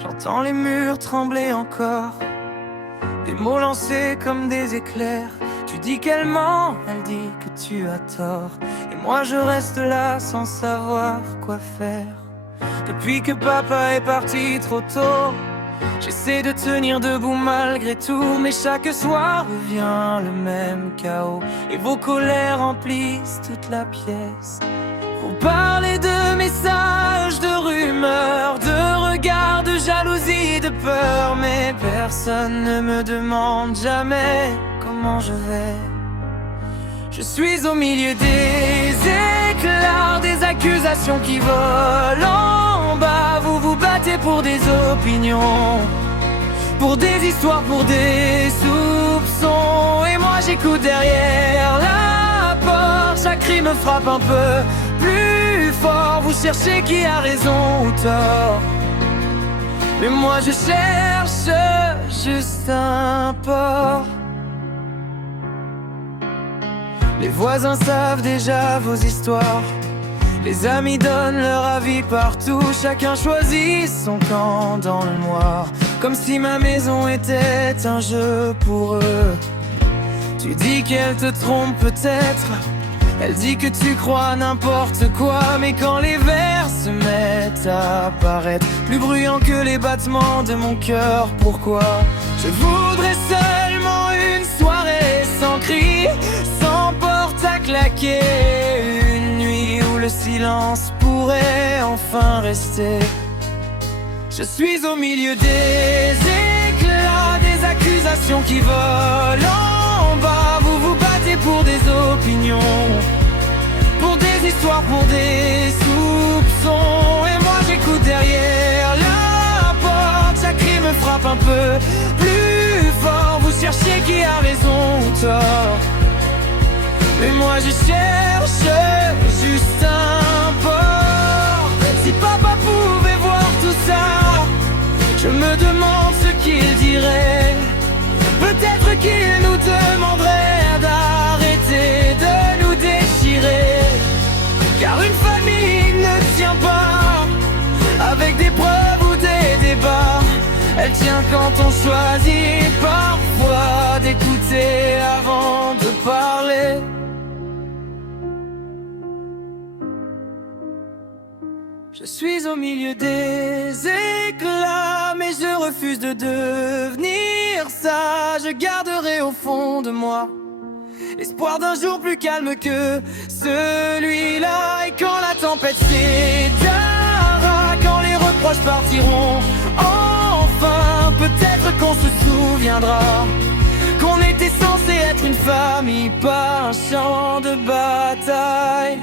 J'entends les murs trembler encore, des mots lancés comme des éclairs. Tu dis qu'elle ment, elle dit que tu as tort, et moi je reste là sans savoir quoi faire. Depuis que papa est parti trop tôt, j'essaie de tenir debout malgré tout, mais chaque soir revient le même chaos, et vos colères remplissent toute la pièce. Vous parlez de messages, de rumeurs, de regards, de jalousie, de peur, mais personne ne me demande jamais comment je vais. Je suis au milieu des éclats, des accusations qui volent en bas. Vous vous battez pour des opinions, pour des histoires, pour des soupçons, et moi j'écoute derrière la porte. Chaque cri me frappe un peu plus fort. Vous cherchez qui a raison ou tort, mais moi je cherche juste un port. Les voisins savent déjà vos histoires, les amis donnent leur avis partout. Chacun choisit son camp dans le noir, comme si ma maison était un jeu pour eux. Tu dis qu'elle te trompe peut-être, elle dit que tu crois n'importe quoi, mais quand les vers se mettent à apparaître, plus bruyants que les battements de mon cœur, pourquoi? Je voudrais seulement une soirée sans cri, sans porte à claquer, une nuit où le silence pourrait enfin rester. Je suis au milieu des éclats, des accusations qui volent en bas. Vous vous battez pour des opinions, pour des histoires, pour des soupçons, et moi j'écoute derrière la porte. Chaque cri me frappe un peu plus fort. Vous cherchez qui a raison ou tort, mais moi je cherche juste un port. Si papa pouvait voir tout ça, je me demande ce qu'il dirait. Peut-être qu'il nous demanderait d'arrêter de nous déchirer, car une famille ne tient pas avec des preuves ou des débats. Elle tient quand on choisit parfois d'écouter avant de parler. Je suis au milieu des éclats, mais je refuse de devenir ça. Je garderai au fond de moi l'espoir d'un jour plus calme que celui-là. Et quand la tempête s'éteindra, quand les reproches partiront, enfin peut-être qu'on se souviendra qu'on était censé être une famille, pas un champ de bataille.